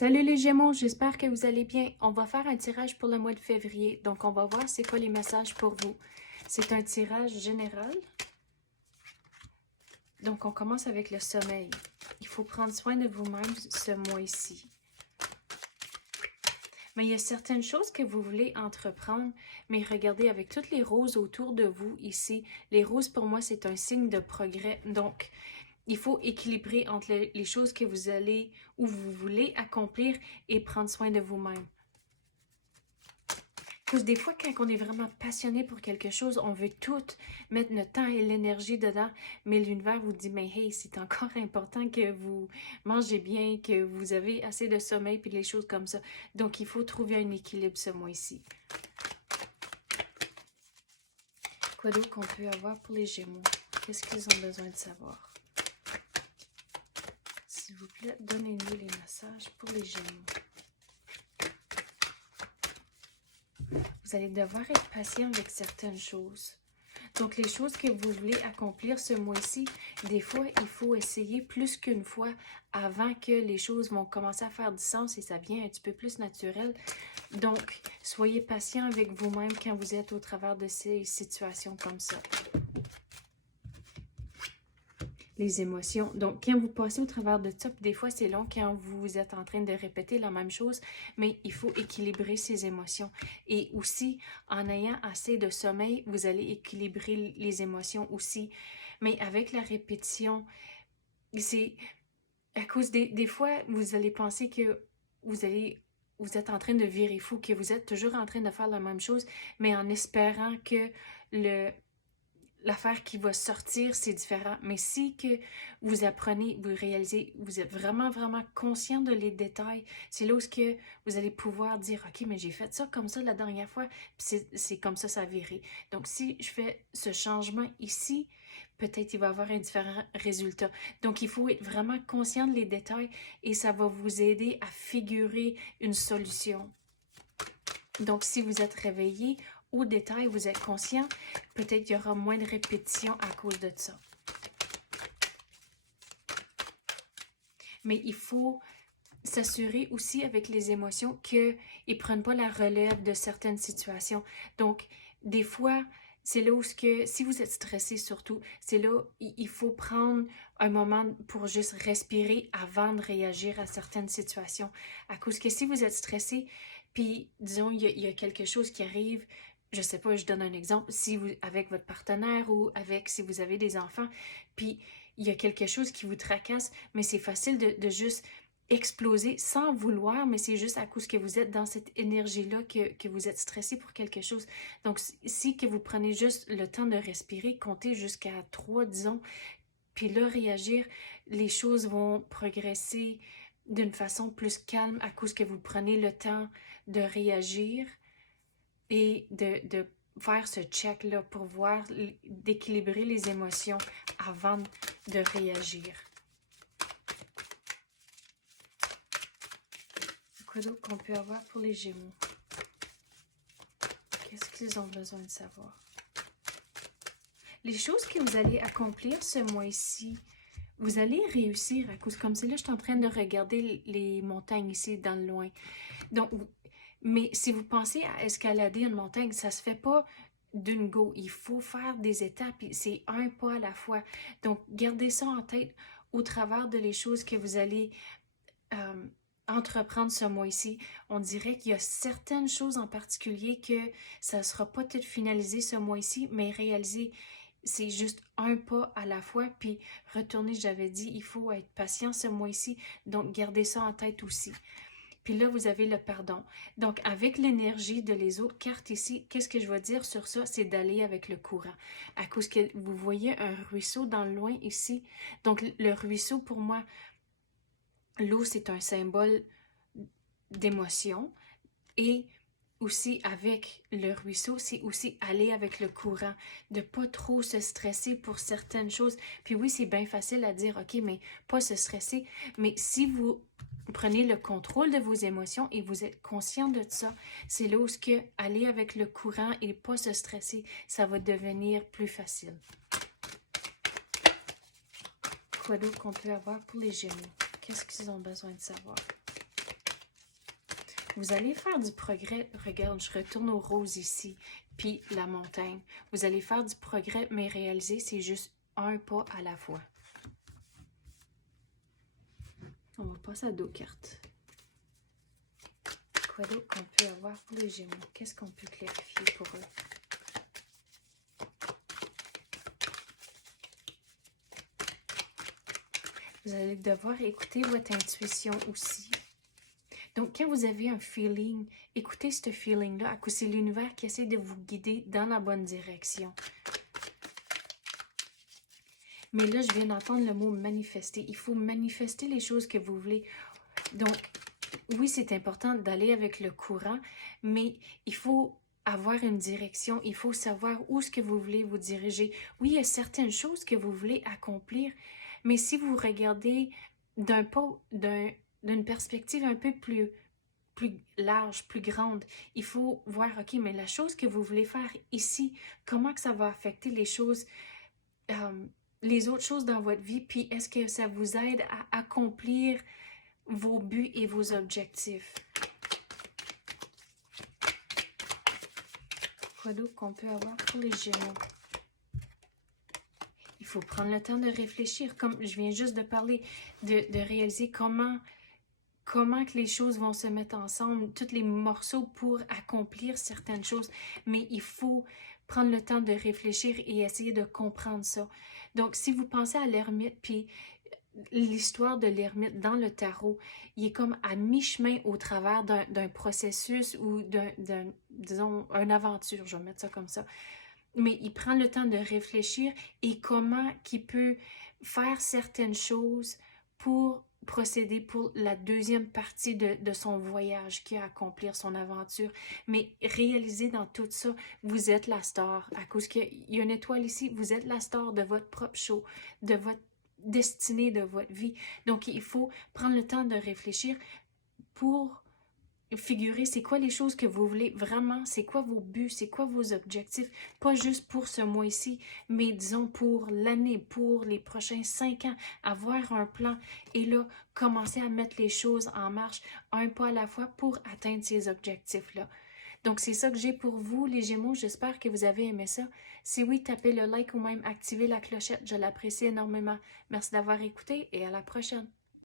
Salut les Gémeaux, j'espère que vous allez bien. On va faire un tirage pour le mois de février. Donc, on va voir c'est quoi les messages pour vous. C'est un tirage général. Donc, on commence avec le sommeil. Il faut prendre soin de vous-même ce mois-ci. Mais il y a certaines choses que vous voulez entreprendre, mais regardez, avec toutes les roses autour de vous ici, les roses pour moi c'est un signe de progrès. Donc, il faut équilibrer entre les choses que vous allez ou vous voulez accomplir et prendre soin de vous-même. Parce que des fois, quand on est vraiment passionné pour quelque chose, on veut tout mettre notre temps et l'énergie dedans, mais l'univers vous dit, mais hey, c'est encore important que vous mangez bien, que vous avez assez de sommeil, puis les choses comme ça. Donc, il faut trouver un équilibre ce mois-ci. Quoi d'autre qu'on peut avoir pour les Gémeaux? Qu'est-ce qu'ils ont besoin de savoir? S'il vous plaît, donnez-nous les messages pour les Gémeaux. Vous allez devoir être patient avec certaines choses. Donc, les choses que vous voulez accomplir ce mois-ci, des fois, il faut essayer plus qu'une fois avant que les choses vont commencer à faire du sens et ça devient un petit peu plus naturel. Donc, soyez patient avec vous-même quand vous êtes au travers de ces situations comme ça. Les émotions. Donc, quand vous passez au travers de ça, des fois c'est long quand vous êtes en train de répéter la même chose, mais il faut équilibrer ces émotions. Et aussi, en ayant assez de sommeil, vous allez équilibrer les émotions aussi. Mais avec la répétition, c'est à cause des fois, vous allez penser que vous êtes en train de virer fou, que vous êtes toujours en train de faire la même chose, mais en espérant que l'affaire qui va sortir, c'est différent. Mais si que vous apprenez, vous réalisez, vous êtes vraiment, vraiment conscient de les détails, c'est là où que vous allez pouvoir dire, OK, mais j'ai fait ça comme ça la dernière fois, puis c'est comme ça a viré. Donc, si je fais ce changement ici, peut-être il va y avoir un différent résultat. Donc, il faut être vraiment conscient de les détails et ça va vous aider à figurer une solution. Donc, si vous êtes réveillé au détail, vous êtes conscient, peut-être qu'il y aura moins de répétitions à cause de ça. Mais il faut s'assurer aussi avec les émotions qu'ils ne prennent pas la relève de certaines situations. Donc, des fois, c'est là où, si vous êtes stressé surtout, c'est là où il faut prendre un moment pour juste respirer avant de réagir à certaines situations. À cause que si vous êtes stressé, puis disons, il y a quelque chose qui arrive, je sais pas, je donne un exemple, si vous, avec votre partenaire ou si vous avez des enfants, puis il y a quelque chose qui vous tracasse, mais c'est facile de juste exploser sans vouloir, mais c'est juste à cause que vous êtes dans cette énergie-là que vous êtes stressé pour quelque chose. Donc, si que vous prenez juste le temps de respirer, comptez jusqu'à 3, disons, puis là, réagir, les choses vont progresser d'une façon plus calme à cause que vous prenez le temps de réagir et de faire ce check-là pour voir, d'équilibrer les émotions avant de réagir. Quoi d'autre qu'on peut avoir pour les Gémeaux? Qu'est-ce qu'ils ont besoin de savoir? Les choses que vous allez accomplir ce mois-ci, vous allez réussir à cause comme c'est là, je suis en train de regarder les montagnes ici dans le loin. Donc, mais si vous pensez à escalader une montagne, ça se fait pas d'une go. Il faut faire des étapes, c'est un pas à la fois. Donc, gardez ça en tête au travers de les choses que vous allez entreprendre ce mois-ci. On dirait qu'il y a certaines choses en particulier que ça ne sera pas tout finalisé ce mois-ci, mais réalisé, c'est juste un pas à la fois. Puis retourner, j'avais dit, il faut être patient ce mois-ci, donc gardez ça en tête aussi. Puis là, vous avez le pardon. Donc, avec l'énergie de les autres cartes ici, qu'est-ce que je vais dire sur ça? C'est d'aller avec le courant. À cause que vous voyez un ruisseau dans le loin ici. Donc, le ruisseau, pour moi, l'eau, c'est un symbole d'émotion. Et aussi, avec le ruisseau, c'est aussi aller avec le courant, de pas trop se stresser pour certaines choses. Puis oui, c'est bien facile à dire, OK, mais pas se stresser. Mais si vous prenez le contrôle de vos émotions et vous êtes conscient de ça, c'est là où aller avec le courant et pas se stresser, ça va devenir plus facile. Quoi d'autre qu'on peut avoir pour les Gémeaux? Qu'est-ce qu'ils ont besoin de savoir? Vous allez faire du progrès. Regarde, je retourne au rose ici, puis la montagne. Vous allez faire du progrès, mais réaliser, c'est juste un pas à la fois. On va passer à d'autres cartes. Quoi d'autre qu'on peut avoir pour les Gémeaux? Qu'est-ce qu'on peut clarifier pour eux? Vous allez devoir écouter votre intuition aussi. Donc, quand vous avez un feeling, écoutez ce feeling-là, à cause c'est l'univers qui essaie de vous guider dans la bonne direction. Mais là, je viens d'entendre le mot manifester. Il faut manifester les choses que vous voulez. Donc, oui, c'est important d'aller avec le courant, mais il faut avoir une direction. Il faut savoir où est-ce que vous voulez vous diriger. Oui, il y a certaines choses que vous voulez accomplir, mais si vous regardez d'une perspective un peu plus large, plus grande, il faut voir, OK, mais la chose que vous voulez faire ici, comment que ça va affecter les autres choses dans votre vie, puis est-ce que ça vous aide à accomplir vos buts et vos objectifs? Quoi d'autre qu'on peut avoir pour les Gémeaux? Il faut prendre le temps de réfléchir, comme je viens juste de parler, de réaliser comment que les choses vont se mettre ensemble, tous les morceaux pour accomplir certaines choses. Mais il faut prendre le temps de réfléchir et essayer de comprendre ça. Donc, si vous pensez à l'ermite, puis l'histoire de l'ermite dans le tarot, il est comme à mi-chemin au travers d'un processus ou disons, une aventure, je vais mettre ça comme ça. Mais il prend le temps de réfléchir et comment qu'il peut faire certaines choses pour procéder pour la deuxième partie de son voyage qui a à accomplir son aventure. Mais réalisez dans tout ça, vous êtes la star. À cause qu'il y a une étoile ici, vous êtes la star de votre propre show, de votre destinée, de votre vie. Donc, il faut prendre le temps de réfléchir pour figurer c'est quoi les choses que vous voulez vraiment, c'est quoi vos buts, c'est quoi vos objectifs, pas juste pour ce mois-ci, mais disons pour l'année, pour les prochains 5 ans, avoir un plan et là, commencer à mettre les choses en marche un pas à la fois pour atteindre ces objectifs-là. Donc, c'est ça que j'ai pour vous, les Gémeaux. J'espère que vous avez aimé ça. Si oui, tapez le like ou même activez la clochette. Je l'apprécie énormément. Merci d'avoir écouté et à la prochaine.